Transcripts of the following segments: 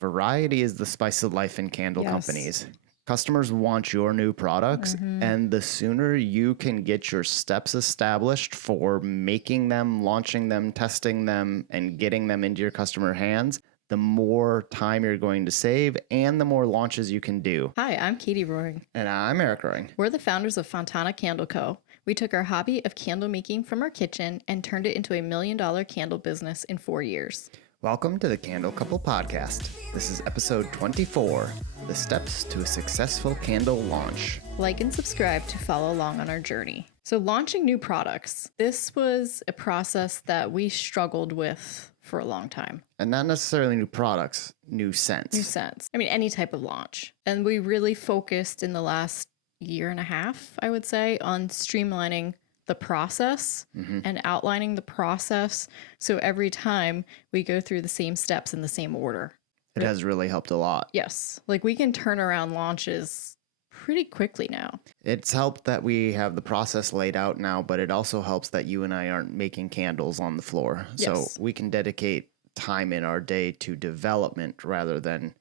Variety is the spice of life in candle companies. Customers want your new products, and the sooner you can get your steps established for making them, launching them, testing them, and getting them into your customer hands, the more time you're going to save and the more launches you can do. Hi, I'm Katie Roering. And I'm Eric Roering. We're the founders of Fontana Candle Co. We took our hobby of candle making from our kitchen and turned it into $1 million candle business in 4 years. Welcome to the Candle Couple Podcast. This is episode 24, the steps to a successful candle launch. Like and subscribe to follow along on our journey. So launching new products, this was a process that we struggled with for a long time. And not necessarily new products, new scents. New scents. I mean, any type of launch. And we really focused in the last year and a half, I would say, on streamlining the process and outlining the process. So every time we go through the same steps in the same order. It has really helped a lot. Yes. Like we can turn around launches pretty quickly now. It's helped that we have the process laid out now, but it also helps that you and I aren't making candles on the floor. Yes. So we can dedicate time in our day to development rather than,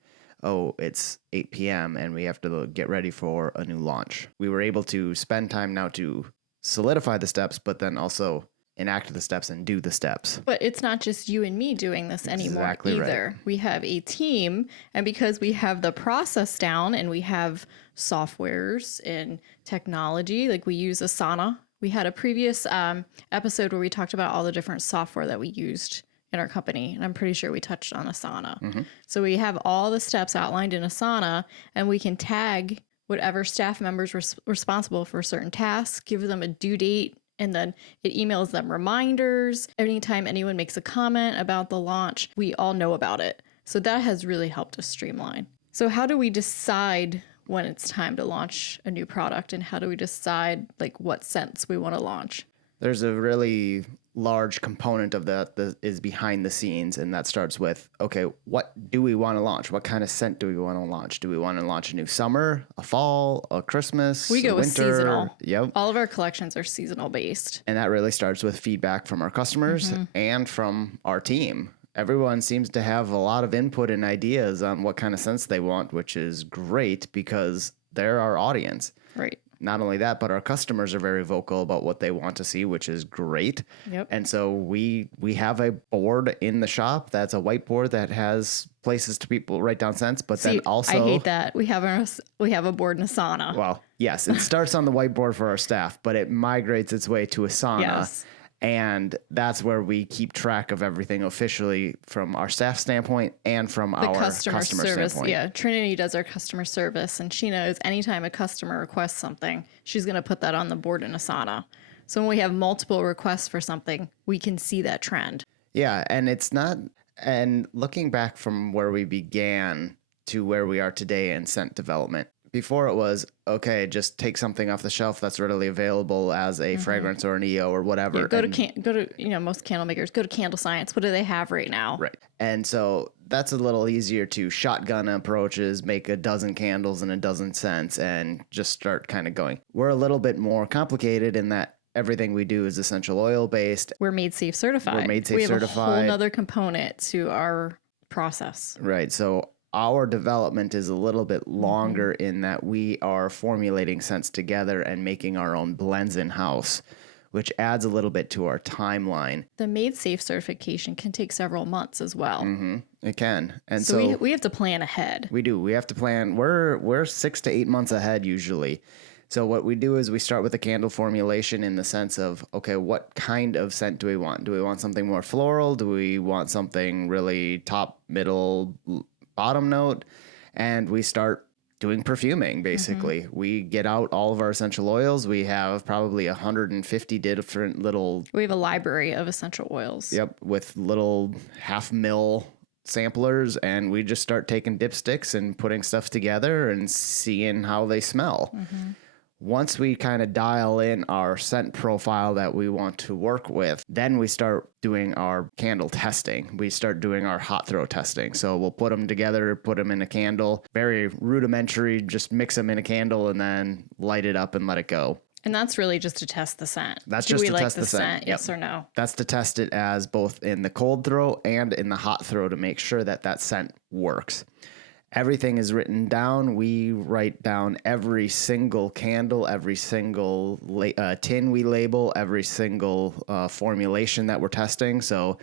oh, it's 8 p.m. and we have to get ready for a new launch. We were able to spend time now to solidify the steps, but then also enact the steps and do the steps. But it's not just you and me doing this anymore either. Right. We have a team, and because we have the process down and we have softwares and technology, like we use Asana. We had a previous episode where we talked about all the different software that we used in our company, and I'm pretty sure we touched on Asana. So we have all the steps outlined in Asana, and we can tag whatever staff members responsible for a certain task, give them a due date, and then it emails them reminders. Anytime anyone makes a comment about the launch, we all know about it. So that has really helped us streamline. So how do we decide when it's time to launch a new product, and how do we decide like what scents we want to launch? There's a really large component of that is behind the scenes, and that starts with, okay, what do we want to launch? What kind of scent do we want to launch? Do we want to launch a new summer, a fall, a Christmas, we go winter? With seasonal. Yep. All of our collections are seasonal based. And that really starts with feedback from our customers and from our team. Everyone seems to have a lot of input and ideas on what kind of scents they want, which is great because they're our audience. Right. Not only that, but our customers are very vocal about what they want to see, which is great. Yep. And so we have a board in the shop that's a whiteboard that has places to people write down scents, but then also I hate that. We have a board in Asana. Well, yes, it starts on the whiteboard for our staff, but it migrates its way to Asana. Yes. And that's where we keep track of everything officially from our staff standpoint and from our customer service standpoint. Yeah, Trinity does our customer service, and she knows anytime a customer requests something, she's going to put that on the board in Asana. So when we have multiple requests for something, we can see that trend. Yeah, and it's not, and looking back from where we began to where we are today in scent development, before it was, okay, just take something off the shelf that's readily available as a fragrance or an EO or whatever. Yeah, go to most candle makers, go to Candle Science. What do they have right now? Right. And so that's a little easier to shotgun approaches, make a dozen candles and a dozen scents and just start kind of going. We're a little bit more complicated in that everything we do is essential oil based. We're Made Safe certified. We have a whole other component to our process. Right. So our development is a little bit longer in that we are formulating scents together and making our own blends in-house, which adds a little bit to our timeline. The Made Safe certification can take several months as well. It can. And so we have to plan ahead. We do. We have to plan. We're 6 to 8 months ahead usually. So what we do is we start with a candle formulation in the sense of, okay, what kind of scent do we want? Do we want something more floral? Do we want something really top, middle, bottom note? And we start doing perfuming, basically. We get out all of our essential oils. We have probably 150 different little... We have a library of essential oils. Yep, with little half-mil samplers, and we just start taking dipsticks and putting stuff together and seeing how they smell. Once we kind of dial in our scent profile that we want to work with, then we start doing our candle testing. We start doing our hot throw testing. So we'll put them together, put them in a candle, very rudimentary, just mix them in a candle and then light it up and let it go. And that's really just to test the scent. That's Do just we to like test the scent. Yep. Yes or no? That's to test it as both in the cold throw and in the hot throw to make sure that that scent works. Everything is written down. We write down every single candle, every single tin we label, every single formulation that we're testing. So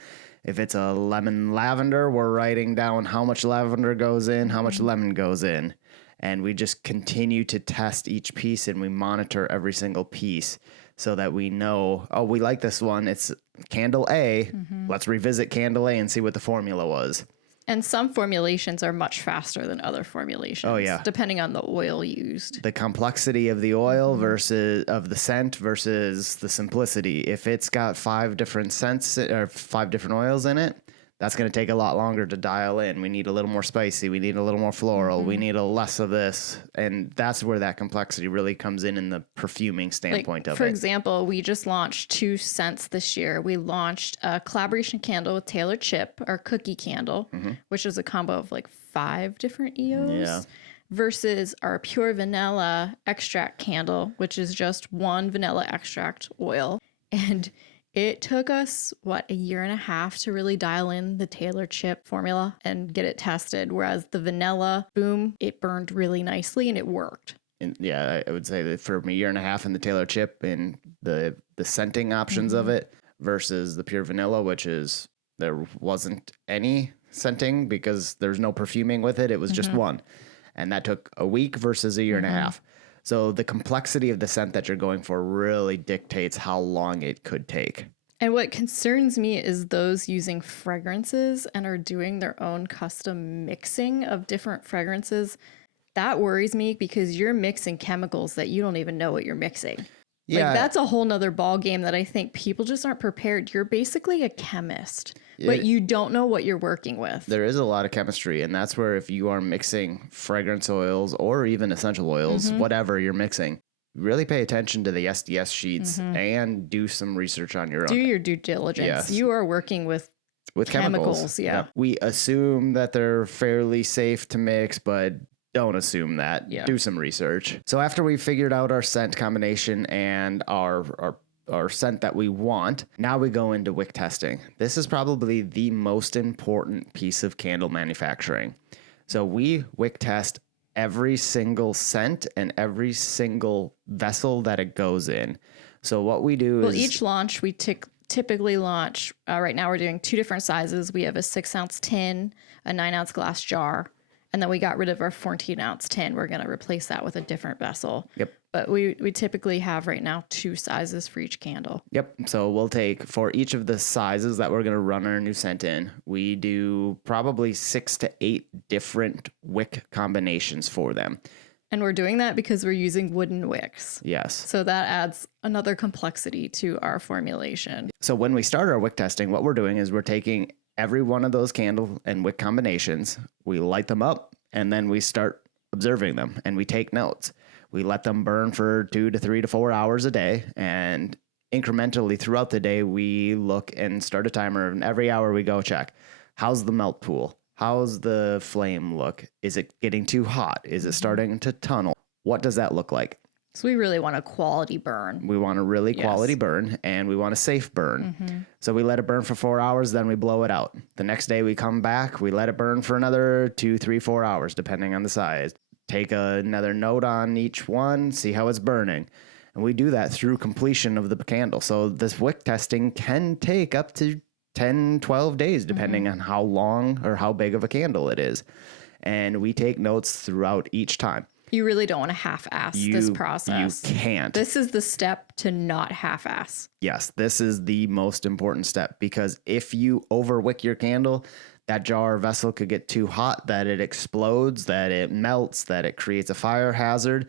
if it's a lemon lavender, we're writing down how much lavender goes in, how much lemon goes in. And we just continue to test each piece, and we monitor every single piece so that we know, oh, we like this one. It's candle A. Let's revisit candle A and see what the formula was. And some formulations are much faster than other formulations. Oh, yeah. Depending on the oil used. The complexity of the oil versus of the scent versus the simplicity. If it's got 5 different scents or 5 different oils in it, that's going to take a lot longer to dial in. We need a little more spicy. We need a little more floral. We need a less of this. And that's where that complexity really comes in the perfuming standpoint of it. For example, we just launched 2 scents this year. We launched a collaboration candle with Taylor Chip, our cookie candle, which is a combo of like 5 different EOs, versus our pure vanilla extract candle, which is just 1 vanilla extract oil. And it took us, a year and a half to really dial in the Taylor Chip formula and get it tested. Whereas the vanilla, boom, it burned really nicely and it worked. And yeah, I would say that for a year and a half in the Taylor Chip and the scenting options of it versus the pure vanilla, which is there wasn't any scenting because there's no perfuming with it. It was just one. And that took a week versus a year and a half. So the complexity of the scent that you're going for really dictates how long it could take. And what concerns me is those using fragrances and are doing their own custom mixing of different fragrances. That worries me because you're mixing chemicals that you don't even know what you're mixing. Yeah. Like that's a whole nother ball game that I think people just aren't prepared. You're basically a chemist, but you don't know what you're working with. There is a lot of chemistry, and that's where if you are mixing fragrance oils or even essential oils, whatever you're mixing, really pay attention to the SDS sheets and do some research on your own. Do your due diligence. Yes. You are working with chemicals. Yeah. Yep. We assume that they're fairly safe to mix, but don't assume that. Yeah. Do some research. So after we figured out our scent combination and our scent that we want, now we go into wick testing. This is probably the most important piece of candle manufacturing. So we wick test every single scent and every single vessel that it goes in. So what we do is... each launch, we typically launch, right now we're doing 2 different sizes. We have a 6-ounce tin, a 9-ounce glass jar, and then we got rid of our 14-ounce tin. We're going to replace that with a different vessel. Yep. But we typically have right now 2 sizes for each candle. Yep. So we'll take, for each of the sizes that we're going to run our new scent in, we do probably 6 to 8 different wick combinations for them. And we're doing that because we're using wooden wicks. Yes. So that adds another complexity to our formulation. So when we start our wick testing, what we're doing is we're taking every one of those candle and wick combinations, we light them up, and then we start observing them and we take notes. We let them burn for 2 to 3 to 4 hours a day, and incrementally throughout the day, we look and start a timer, and every hour we go check. How's the melt pool? How's the flame look? Is it getting too hot? Is it starting to tunnel? What does that look like? So we really want a quality burn. We want a really quality burn, and we want a safe burn. So we let it burn for 4 hours, then we blow it out. The next day we come back, we let it burn for another 2, 3, 4 hours, depending on the size. Take another note on each one, see how it's burning. And we do that through completion of the candle. So this wick testing can take up to 10, 12 days, depending on how long or how big of a candle it is. And we take notes throughout each time. You really don't want to half-ass this process. You can't. This is the step to not half-ass. Yes, this is the most important step, because if you overwick your candle, that jar or vessel could get too hot, that it explodes, that it melts, that it creates a fire hazard.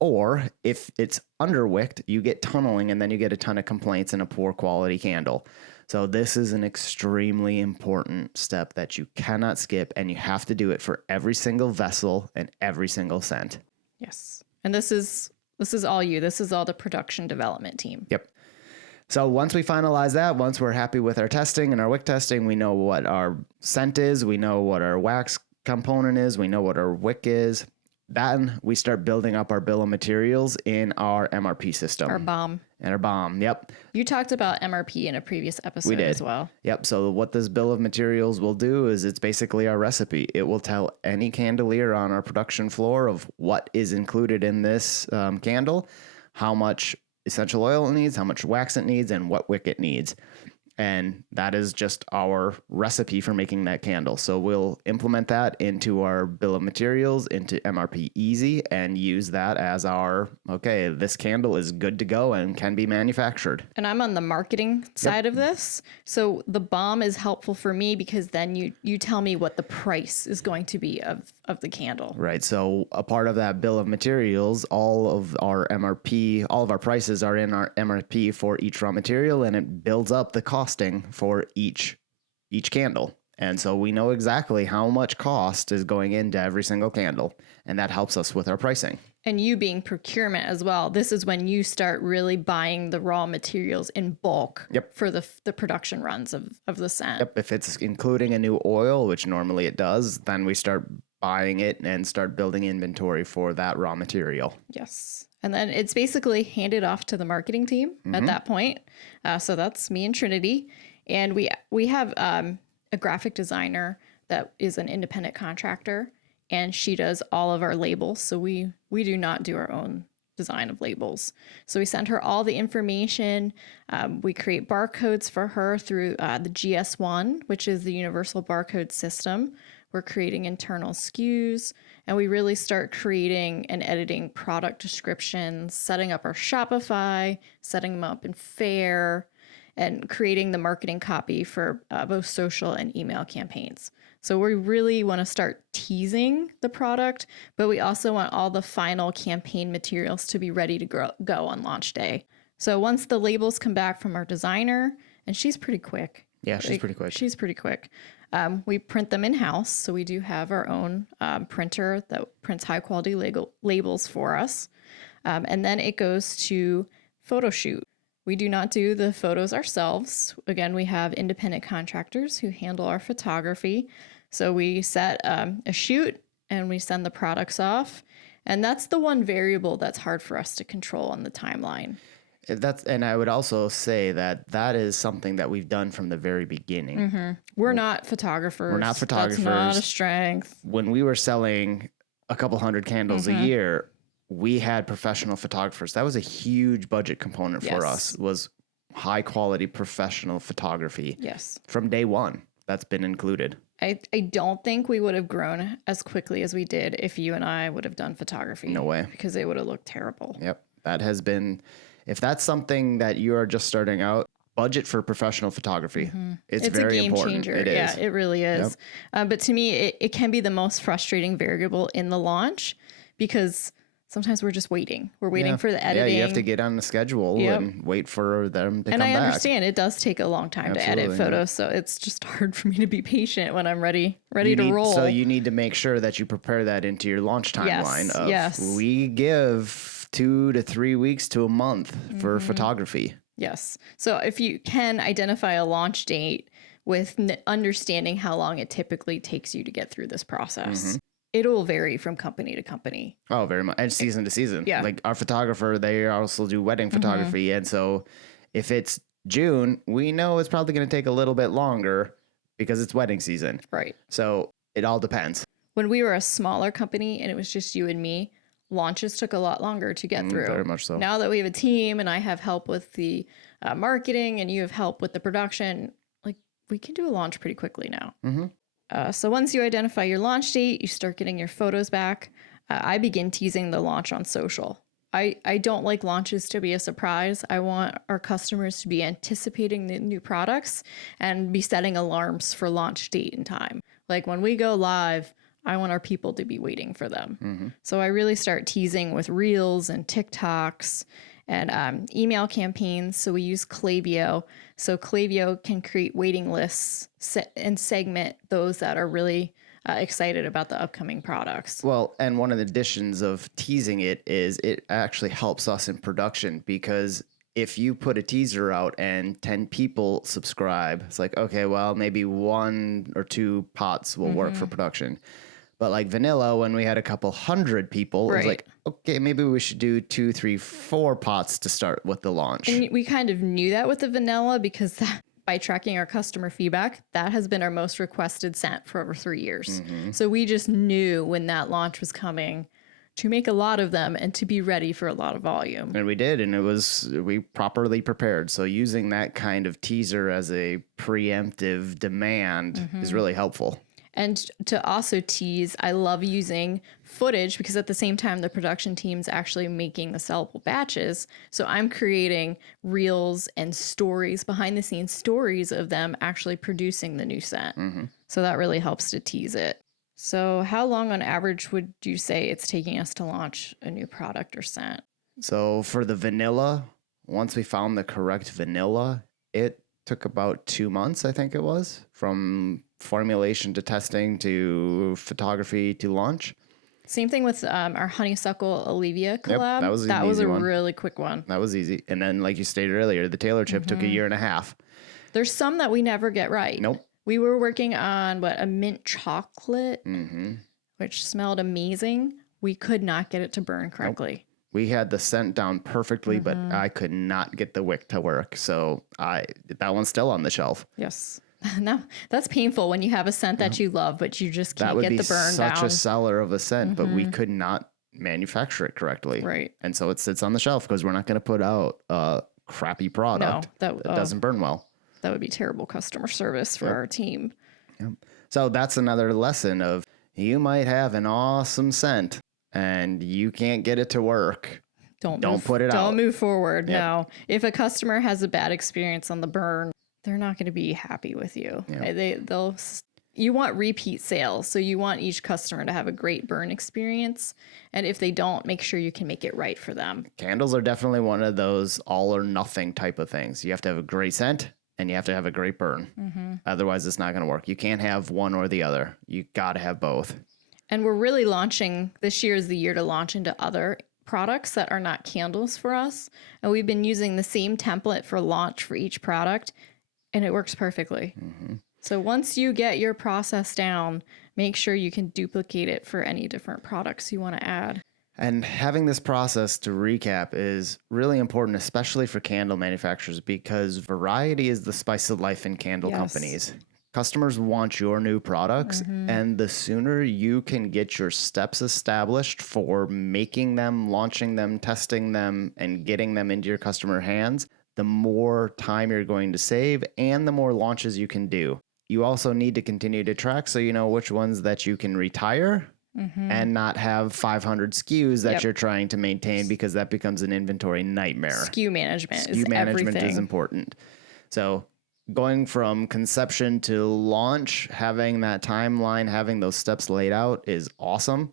Or if it's underwicked, you get tunneling, and then you get a ton of complaints and a poor quality candle. So this is an extremely important step that you cannot skip, and you have to do it for every single vessel and every single scent. Yes. And this is all you. This is all the production development team. Yep. So once we finalize that, once we're happy with our testing and our wick testing, we know what our scent is, we know what our wax component is, we know what our wick is. then we start building up our bill of materials in our MRP system. Our bomb. And our bomb. Yep. You talked about MRP in a previous episode as well. Yep. So what this bill of materials will do is it's basically our recipe. It will tell any candelier on our production floor of what is included in this candle, how much essential oil it needs, how much wax it needs, and what wick it needs. And that is just our recipe for making that candle. So we'll implement that into our bill of materials, into MRP Easy, and use that as our, okay, this candle is good to go and can be manufactured. And I'm on the marketing side of this. So the bomb is helpful for me because then you tell me what the price is going to be of the candle. Right. So a part of that bill of materials, all of our MRP, all of our prices are in our MRP for each raw material, and it builds up the costing for each candle. And so we know exactly how much cost is going into every single candle, and that helps us with our pricing. And you being procurement as well, this is when you start really buying the raw materials in bulk for the production runs of the scent. Yep. If it's including a new oil, which normally it does, then we start buying it and start building inventory for that raw material. Yes. And then it's basically handed off to the marketing team at that point. So that's me and Trinity. And we have a graphic designer that is an independent contractor, and she does all of our labels. So we do not do our own design of labels. So we send her all the information. We create barcodes for her through the GS1, which is the universal barcode system. We're creating internal SKUs, and we really start creating and editing product descriptions, setting up our Shopify, setting them up in Fair, and creating the marketing copy for both social and email campaigns. So we really want to start teasing the product, but we also want all the final campaign materials to be ready to go on launch day. So once the labels come back from our designer, and she's pretty quick. Yeah, she's pretty quick. She's pretty quick. We print them in-house, so we do have our own printer that prints high-quality labels for us. And then it goes to photo shoot. We do not do the photos ourselves. Again, we have independent contractors who handle our photography. So we set a shoot and we send the products off. And that's the one variable that's hard for us to control on the timeline. And I would also say that is something that we've done from the very beginning. Mm-hmm. We're not photographers. We're not photographers. That's not a strength. When we were selling a couple hundred candles a year, we had professional photographers. That was a huge budget component for us, was high quality professional photography. Yes. From day one, that's been included. I don't think we would have grown as quickly as we did if you and I would have done photography. No way. Because it would have looked terrible. Yep. That has been... If that's something that you are just starting out, budget for professional photography. It's very important. It's a game changer. It is. It really is. Yep. But to me, it can be the most frustrating variable in the launch because sometimes we're just waiting. We're waiting for the editing. Yeah, you have to get on the schedule and wait for them to come back. And I understand it does take a long time to edit photos, so it's just hard for me to be patient when I'm ready to roll. So you need to make sure that you prepare that into your launch timeline. Yes. We give 2 to 3 weeks to a month for photography. Yes. So if you can identify a launch date with understanding how long it typically takes you to get through this process. It will vary from company to company. Oh, very much. And season to season. Yeah. Like our photographer, they also do wedding photography. And so if it's June, we know it's probably going to take a little bit longer because it's wedding season. Right. So it all depends. When we were a smaller company and it was just you and me, launches took a lot longer to get through. Very much so. Now that we have a team and I have help with the marketing and you have help with the production, like we can do a launch pretty quickly now. So once you identify your launch date, you start getting your photos back. I begin teasing the launch on social. I don't like launches to be a surprise. I want our customers to be anticipating the new products and be setting alarms for launch date and time. Like when we go live, I want our people to be waiting for them. So I really start teasing with Reels and TikToks and email campaigns. So we use Klaviyo. So Klaviyo can create waiting lists and segment those that are really excited about the upcoming products. Well, and one of the additions of teasing it is it actually helps us in production because if you put a teaser out and 10 people subscribe, it's like, okay, well, maybe 1 or 2 pots will work for production. But like vanilla, when we had a couple hundred people, it was like, okay, maybe we should do 2, 3, 4 pots to start with the launch. And we kind of knew that with the vanilla because by tracking our customer feedback, that has been our most requested scent for over 3 years. So we just knew when that launch was coming to make a lot of them and to be ready for a lot of volume. And we did, and we properly prepared. So using that kind of teaser as a preemptive demand is really helpful. And to also tease, I love using footage because at the same time, the production team's actually making the sellable batches. So I'm creating reels and stories, behind the scenes stories of them actually producing the new scent. So that really helps to tease it. So how long on average would you say it's taking us to launch a new product or scent? So for the vanilla, once we found the correct vanilla, it took about 2 months, I think it was, from formulation to testing to photography to launch. Same thing with our honeysuckle Olivia collab. Yep, that was a really quick one. That was easy. And then, like you stated earlier, the Taylor chip took 1.5 years. There's some that we never get right. Nope. We were working on a mint chocolate, which smelled amazing. We could not get it to burn correctly. Nope. We had the scent down perfectly, but I could not get the wick to work. So that one's still on the shelf. Yes. No, that's painful when you have a scent that you love, but you just can't get the burn down. That would be such a seller of a scent, but we could not manufacture it correctly. Right. And so it sits on the shelf because we're not going to put out a crappy product that doesn't burn well. That would be terrible customer service for our team. Yep. So that's another lesson of you might have an awesome scent and you can't get it to work. Don't put it out. Don't move forward. Yep. No. If a customer has a bad experience on the burn, they're not going to be happy with you. Yep. You want repeat sales. So you want each customer to have a great burn experience. And if they don't, make sure you can make it right for them. Candles are definitely one of those all or nothing type of things. You have to have a great scent and you have to have a great burn. Otherwise, it's not going to work. You can't have one or the other. You got to have both. And we're really launching, this year is the year to launch into other products that are not candles for us. And we've been using the same template for launch for each product, and it works perfectly. So once you get your process down, make sure you can duplicate it for any different products you want to add. And having this process, to recap, is really important, especially for candle manufacturers, because variety is the spice of life in candle companies. Customers want your new products, and the sooner you can get your steps established for making them, launching them, testing them, and getting them into your customer hands, the more time you're going to save and the more launches you can do. You also need to continue to track so you know which ones that you can retire and not have 500 SKUs that you're trying to maintain, because that becomes an inventory nightmare. SKU management is important. So going from conception to launch, having that timeline, having those steps laid out is awesome.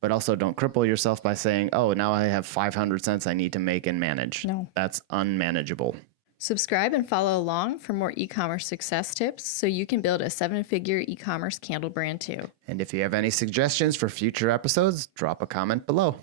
But also don't cripple yourself by saying, oh, now I have 500 cents I need to make and manage. No. That's unmanageable. Subscribe and follow along for more e-commerce success tips so you can build a 7-figure e-commerce candle brand too. And if you have any suggestions for future episodes, drop a comment below.